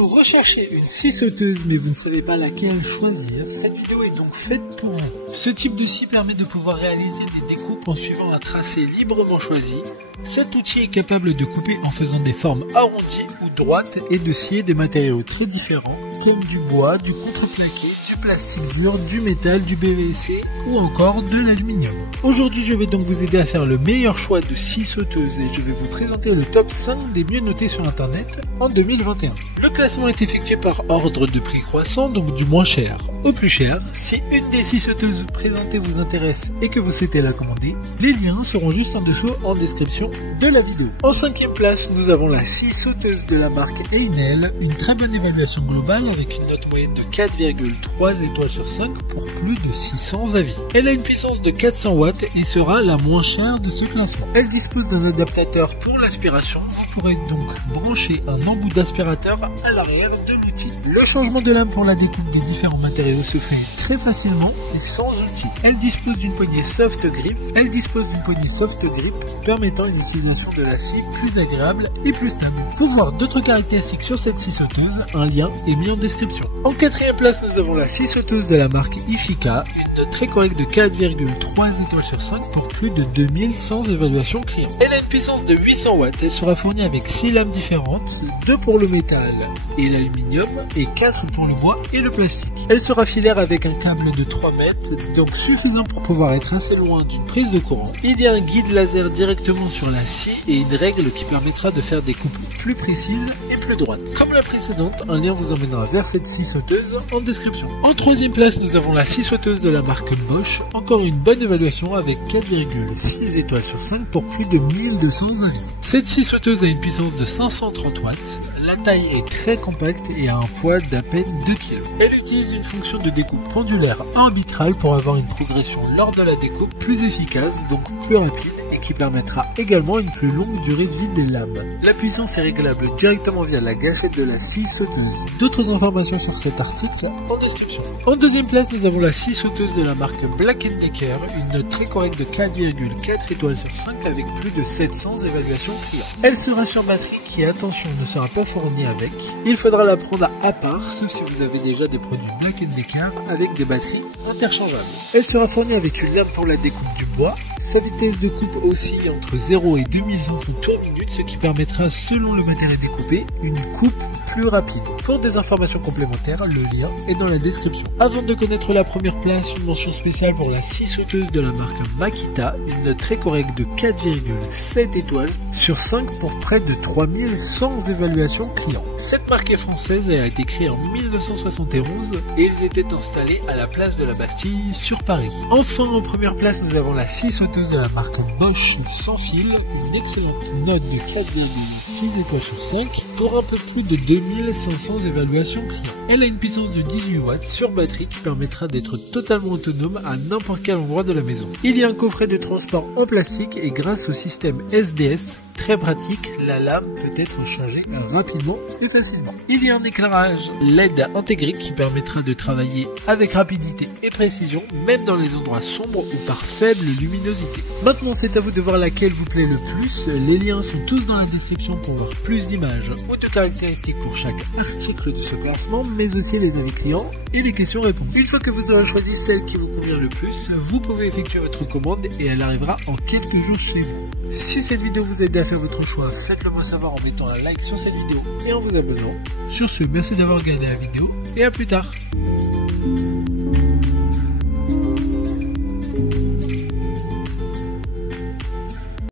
Vous recherchez une scie sauteuse mais vous ne savez pas laquelle choisir, cette vidéo est donc faite pour vous. Ce type de scie permet de pouvoir réaliser des découpes en suivant un tracé librement choisi. Cet outil est capable de couper en faisant des formes arrondies ou droites et de scier des matériaux très différents comme du bois, du contreplaqué, du plastique dur, du métal, du PVC ou encore de l'aluminium. Aujourd'hui je vais donc vous aider à faire le meilleur choix de scie sauteuse et je vais vous présenter le top 5 des mieux notés sur internet en 2021. Le classement est effectué par ordre de prix croissant, donc du moins cher au plus cher. Si une des scies sauteuses présentées vous intéresse et que vous souhaitez la commander, les liens seront juste en dessous en description de la vidéo. En 5e place, nous avons la scie sauteuse de la marque Einel, une très bonne évaluation globale avec une note moyenne de 4,3 étoiles sur 5 pour plus de 600 avis. Elle a une puissance de 400 watts et sera la moins chère de ce classement. Elle dispose d'un adaptateur pour l'aspiration. Vous pourrez donc brancher un embout d'aspirateur à l'arrière de l'outil. Le changement de lame pour la découpe des différents matériaux se fait très facilement et sans outil. Elle dispose d'une poignée soft grip. Permettant une utilisation de la scie plus agréable et plus stable. Pour voir d'autres caractéristiques sur cette scie sauteuse, un lien est mis en description. En 4e place, nous avons la scie sauteuse de la marque Ifika, une note très correcte de 4,3 étoiles sur 5 pour plus de 2100 évaluations clients. Elle a une puissance de 800 watts, elle sera fournie avec 6 lames différentes, 2 pour le métal et l'aluminium et 4 pour le bois et le plastique. Elle sera filaire avec un câble de 3 mètres, donc suffisant pour pouvoir être assez loin d'une prise de courant. Il y a un guide laser directement sur la scie et une règle qui permettra de faire des coupes plus précises et plus droites. Comme la précédente, un lien vous emmènera vers cette scie sauteuse en description. En 3e place, nous avons la scie sauteuse de la marque Bosch, encore une bonne évaluation avec 4,6 étoiles sur 5 pour plus de 1200 avis. Cette scie sauteuse a une puissance de 530 watts, la taille est très compacte et a un poids d'à peine 2 kg. Elle utilise une fonction de découpe pendulaire arbitrale pour avoir une progression lors de la découpe plus efficace, donc plus rapide et qui permettra également une plus longue durée de vie des lames. La puissance est réglable directement via la gâchette de la scie sauteuse. D'autres informations sur cet article en description. En 2e place, nous avons la scie sauteuse de la marque Black & Decker, une note très correcte de 4,4 étoiles sur 5 avec plus de 700 évaluations clients. Elle sera sur batterie qui, attention, ne sera pas fournie avec. Il faudra la prendre à part, sauf si vous avez déjà des produits Black & Decker avec des batteries interchangeables. Elle sera fournie avec une lame pour la découpe du bois. Sa vitesse de coupe oscille entre 0 et 2500 tours minute, ce qui permettra, selon le matériel découpé, une coupe plus rapide. Pour des informations complémentaires, le lien est dans la description. Avant de connaître la première place, une mention spéciale pour la scie sauteuse de la marque Makita, une note très correcte de 4,7 étoiles sur 5 pour près de 3100 évaluations clients. Cette marque est française et a été créée en 1971 et ils étaient installés à la place de la Bastille sur Paris. Enfin, en première place, nous avons la scie sauteuse de la marque Bosch sans fil, une excellente note de 4,6 étoiles sur 5 pour un peu plus de 2500 évaluations clients. Elle a une puissance de 18 watts sur batterie qui permettra d'être totalement autonome à n'importe quel endroit de la maison. Il y a un coffret de transport en plastique et grâce au système SDS, très pratique, la lame peut être changée rapidement et facilement. Il y a un éclairage LED intégré qui permettra de travailler avec rapidité et précision, même dans les endroits sombres ou par faible luminosité. Maintenant, c'est à vous de voir laquelle vous plaît le plus. Les liens sont tous dans la description pour voir plus d'images ou de caractéristiques pour chaque article de ce classement, mais aussi les avis clients et les questions-réponses. Une fois que vous aurez choisi celle qui vous convient le plus, vous pouvez effectuer votre commande et elle arrivera en quelques jours chez vous. Si cette vidéo vous aide à faire votre choix, faites-le moi savoir en mettant un like sur cette vidéo et en vous abonnant. Sur ce, merci d'avoir regardé la vidéo et à plus tard.